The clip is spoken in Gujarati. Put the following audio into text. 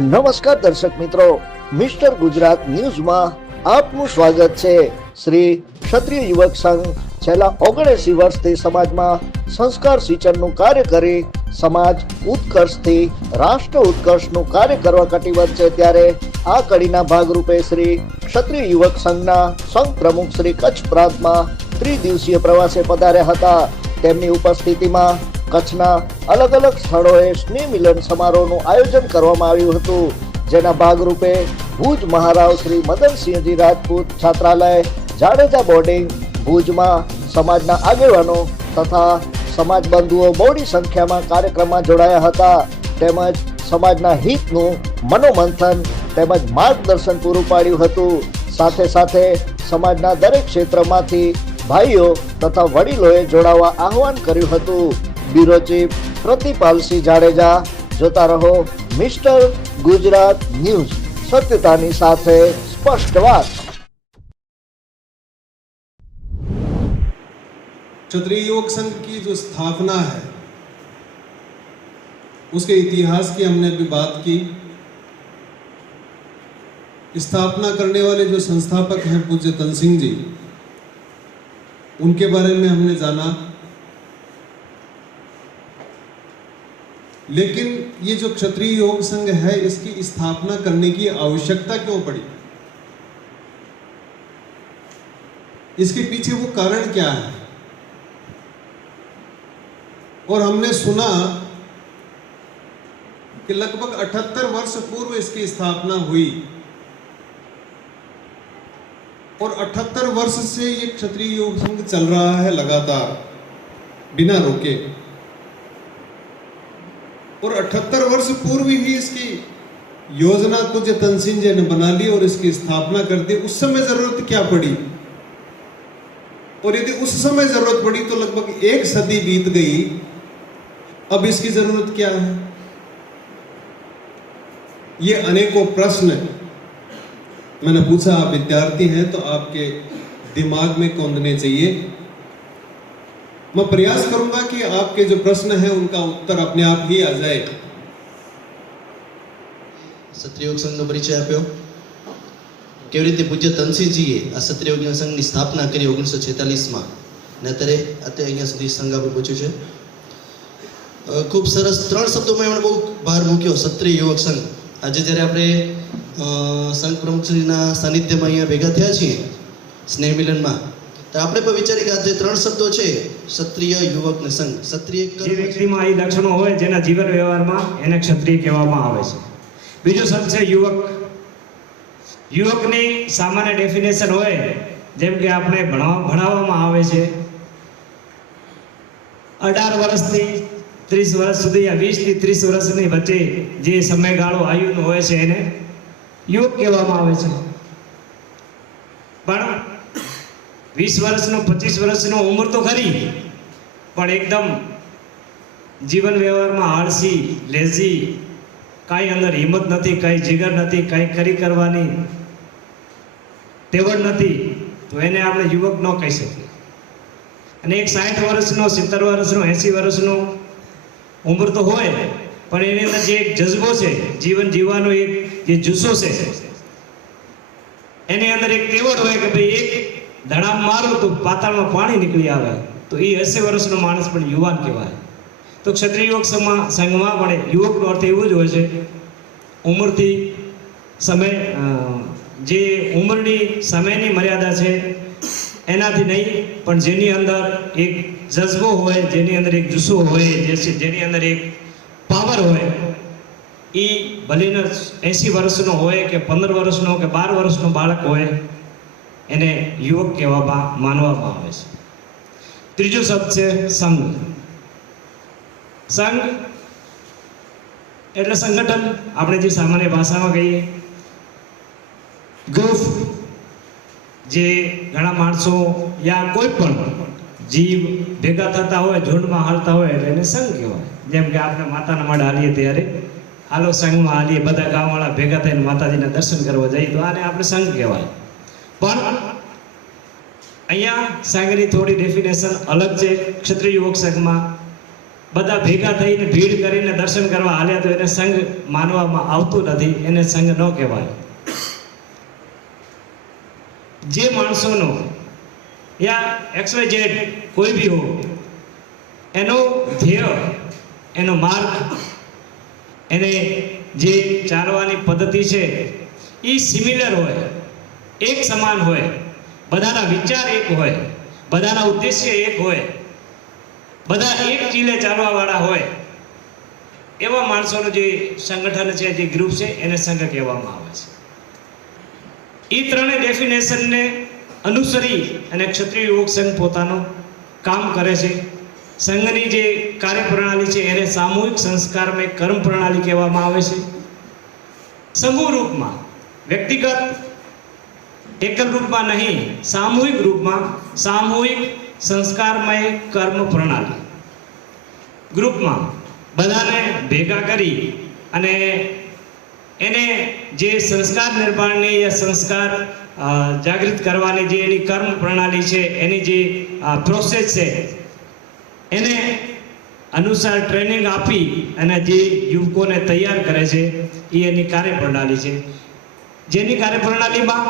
નમસ્કાર દર્શક મિત્રો, મિસ્ટર ગુજરાત ન્યૂઝમાં આપનું સ્વાગત છે. શ્રી ક્ષત્રિય યુવક સંઘ છેલ્લા ઓગણસી વર્ષથી સમાજમાં સંસ્કાર સિંચનનું કાર્ય કરી સમાજ ઉત્કર્ષથી, રાષ્ટ્ર ઉત્કર્ષનું કાર્ય કરવા કટિબદ્ધ છે ત્યારે આ કડીના ભાગરૂપે શ્રી ક્ષત્રિય યુવક સંઘના સંઘ પ્રમુખ શ્રી કચ્છ પ્રાંતમાં ત્રિદિવસીય પ્રવાસે પધાર્યા હતા. તેમની ઉપસ્થિતિમાં કચ્છના અલગ અલગ સ્થળોએ સ્નેહ મિલન સમારોહનું આયોજન કરવામાં આવ્યું હતું, જેના ભાગરૂપે ભુજ મહારાવ શ્રી મદનસિંહજી રાજપૂત છાત્રાલય, જાડેજા બોર્ડિંગ, ભુજમાં સમાજના આગેવાનો તથા સમાજ બંધુઓ મોડી સંખ્યામાં કાર્યક્રમમાં જોડાયા હતા. તેમજ સમાજના હિતનું મનોમંથન તેમજ માર્ગદર્શન પૂરું પાડ્યું હતું. સાથે સાથે સમાજના દરેક ક્ષેત્રમાંથી ભાઈઓ તથા વડીલોએ જોડાવા આહવાન કર્યું હતું. બ્યુરો ચીફ પ્રતિપાલસિંહ જાડેજા જોતા રહો મિસ્ટર ગુજરાત ન્યૂઝ સત્યતાની સાથે સ્પષ્ટ વાત क्षत्रिय युवक संघ की जो स्थापना है उसके इतिहास की हमने अभी बात की स्थापना करने वाले जो संस्थापक हैं पूज्य तन सिंह जी उनके बारे में हमने जाना लेकिन ये जो क्षत्रिय योग संघ है, इसकी स्थापना करने की आवश्यकता क्यों पड़ी? इसके पीछे वो कारण क्या है? और हमने सुना कि लगभग 78 वर्ष पूर्व इसकी स्थापना हुई। और 78 वर्ष से ये क्षत्रिय योग संघ चल रहा है लगातार, बिना रुके। और 78 वर्ष पूर्व ही इसकी योजना पूज्य तनसिंह जी ने बना ली और इसकी स्थापना कर दी। उस समय ज़रूरत क्या पड़ी? और यदि उस समय ज़रूरत पड़ी तो लगभग एक सदी बीत गई। अब इसकी ज़रूरत क्या है? ये अनेकों प्रश्न मैंने पूछा, आप विद्यार्थी हैं तो आपके दिमाग में कौंधने चाहिए। मैं प्रयास करूंगा कि आपके जो प्रश्न हैं उनका उत्तर अपने आप ही आ जाए ક્ષત્રિયોગ સંઘનો પરિચય આપ્યો કેવી રીતે પૂજ્ય તનસિંહજીએ આ ક્ષત્રિયોગ સંઘની સ્થાપના કરી ઓગણીસો છેતાલીસમાં ને અત્યારે અત્યારે અહીંયા સુધી સંઘ આપણે પહોંચ્યું છે અ, ખૂબ સરસ ત્રણ શબ્દોમાં એમણે બહુ ભાર મૂક્યો ક્ષત્રિય યુવક સંઘ આજે જ્યારે આપણે અ, સંઘ પ્રમુખશ્રીના સાનિધ્યમાં અહીંયા ભેગા થયા છીએ સ્નેહ મિલનમાં તો આપણે પણ વિચારીએ કે આ જે ત્રણ શબ્દો છે ક્ષત્રિય યુવક ને સંઘ ક્ષત્રિય જે વ્યક્તિમાં એ લક્ષણો હોય જેના જીવન વ્યવહારમાં એને ક્ષત્રિય કહેવામાં આવે છે. બીજો શબ્દ છે યુવક. યુવકની સામાન્ય ડેફિનેશન હોય જેમ કે આપણે ભણવા ભણાવવામાં આવે છે. અઢાર વર્ષથી ત્રીસ વર્ષ સુધી યા વીસથી ત્રીસ વર્ષની વચ્ચે જે સમયગાળો આયુનો હોય છે એને યુવક કહેવામાં આવે છે પણ વીસ વર્ષનો, પચીસ વર્ષનો ઉંમર તો ખરી. પણ એકદમ જીવન વ્યવહારમાં આળસી, લેઝી, કાંઈ અંદર હિંમત નથી, કાંઈ જીગર નથી, કાંઈ કરી કરવાની તેવડ નથી. તો એને આપણે યુવક ન કહી શકીએ. અને એક સાઠ વર્ષનો, સિત્તેર વર્ષનો, એંસી વર્ષનો ઉંમર તો હોય, પણ એની અંદર જે એક જજ્બો છે, જીવન જીવવાનો એક જે જુસ્સો છે, એની અંદર એક તેવડ હોય કે ભાઈ એક ધડામ મારું તો પાતાળમાં પાણી નીકળી આવે. તો એ એસી વર્ષનો માણસ પણ યુવાન કહેવાય. તો ક્ષત્રિય યુવક સંઘમાં પણ યુવકનો અર્થ એવો જ હોય છે. ઉંમરથી સમય જે ઉંમરની સમયની મર્યાદા છે, એનાથી નહીં, પણ જેની અંદર એક જજ્બો હોય, જેની અંદર એક જુસ્સો હોય, જે જેની અંદર એક પાવર હોય એ ભલેને એંસી વર્ષનો હોય કે પંદર વર્ષનો કે બાર વર્ષનો બાળક હોય એને યુવક કહેવામાં માનવામાં આવે છે. ત્રીજો શબ્દ છે સંઘ. સંઘ એટલે સંગઠન. આપણે જે સામાન્ય ભાષામાં કહીએ, ગ્રુપ, જે ઘણા માણસો યા કોઈ પણ જીવ ભેગા થતા હોય, ઝુંડમાં હાલતા હોય, એટલે એને સંઘ કહેવાય. જેમ કે આપણે માતાના મઢ હાલીએ ત્યારે, હાલો સંઘમાં હાલીએ, બધા ગામવાળા ભેગા થઈને માતાજીના દર્શન કરવા જઈએ. તો આને આપણે સંઘ કહેવાય. પણ અહીંયા સંઘની થોડી ડેફિનેશન અલગ છે. ક્ષત્રિય યુવક સંઘમાં બધા ભેગા થઈને ભીડ કરીને દર્શન કરવા હાલ્યા તો એને સંઘ માનવામાં આવતું નથી. એને સંઘ ન કહેવાય. જે માણસોનો યા એક્સ વાય ઝેડ કોઈ બી હો એનો ધ્યેય, એનો માર્ગ, એને જે ચાલવાની પદ્ધતિ છે એ સિમિલર હોય. એક સમાન હોય. બધાના વિચાર એક હોય. બધાના ઉદ્દેશ્ય એક હોય. બધા એક ચીલે ચાલવાવાળા હોય. એવા માણસોનું જે સંગઠન છે, જે ગ્રુપ છે, એને સંઘ કહેવામાં આવે છે. એ ત્રણેય ડેફિનેશનને અનુસરી અને ક્ષત્રિય યુવક સંઘ પોતાનું કામ કરે છે. સંઘની જે કાર્યપ્રણાલી છે, એને સામૂહિક સંસ્કારમય કર્મ પ્રણાલી કહેવામાં આવે છે. સમૂહ રૂપમાં વ્યક્તિગત એકલ રૂપમાં નહીં, સામૂહિક રૂપમાં, સામૂહિક સંસ્કારમય કર્મ પ્રણાલી. ગ્રુપમાં બધાને ભેગા કરી અને એને જે સંસ્કાર નિર્માણની યા સંસ્કાર જાગૃત કરવાની જે એની કર્મ પ્રણાલી છે, એની જે પ્રોસેસ છે, એને અનુસાર ટ્રેનિંગ આપી અને જે યુવકોને તૈયાર કરે છે, એ એની કાર્યપ્રણાલી છે. જેની કાર્યપ્રણાલીમાં